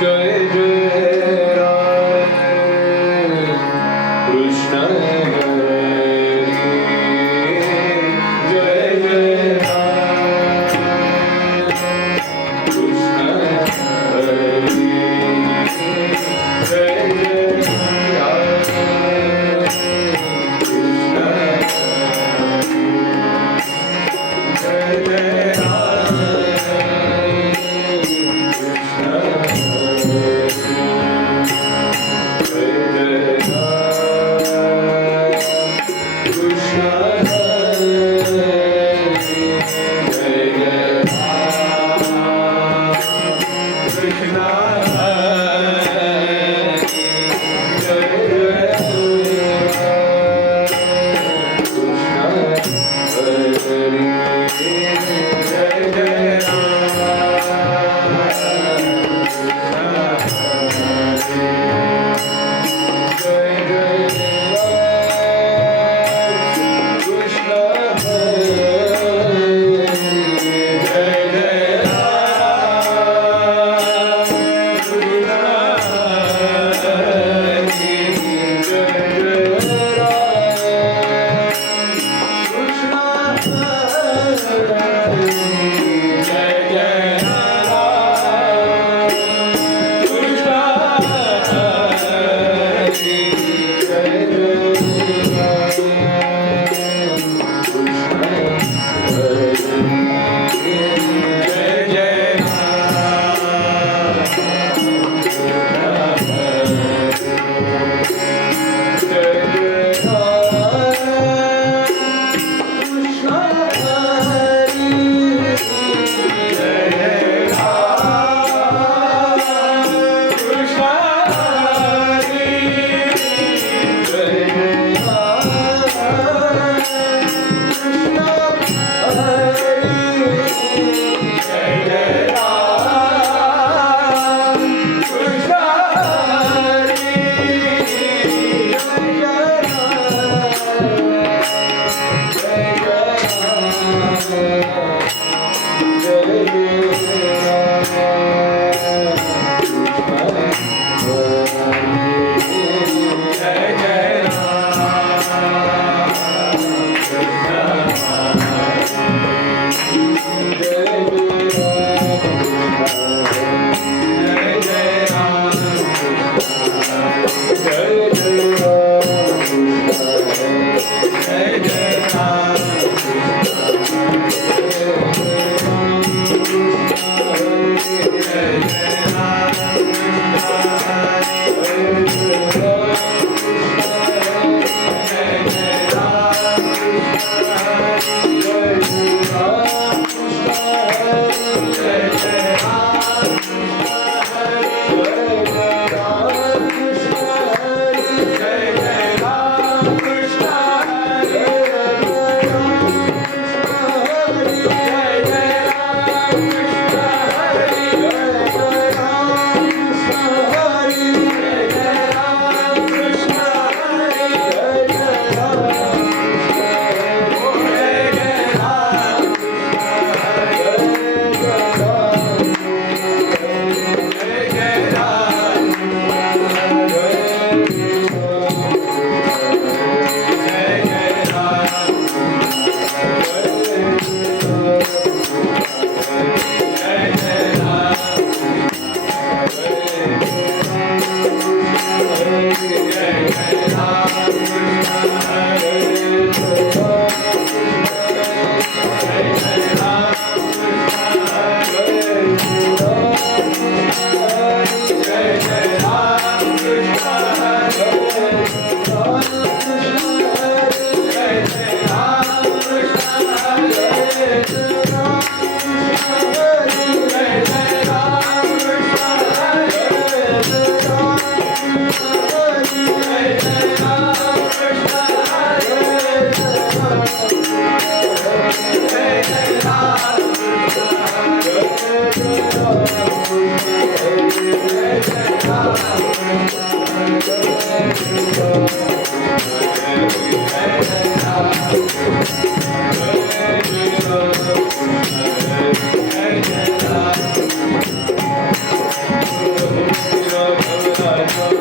Joy Joy.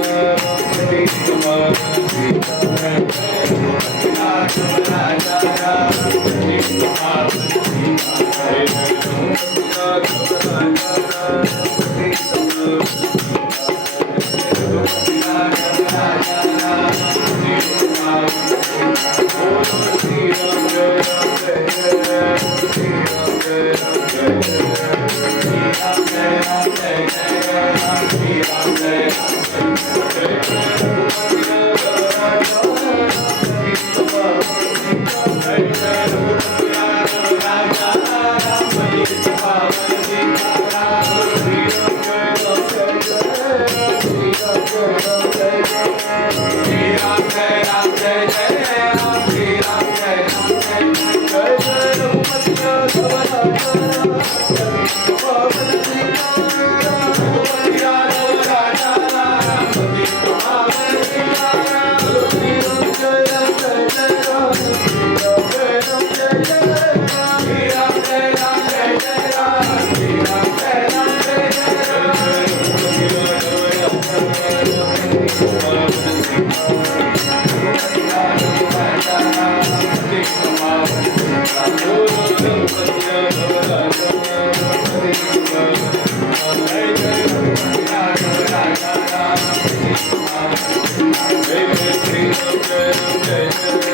Música Amen.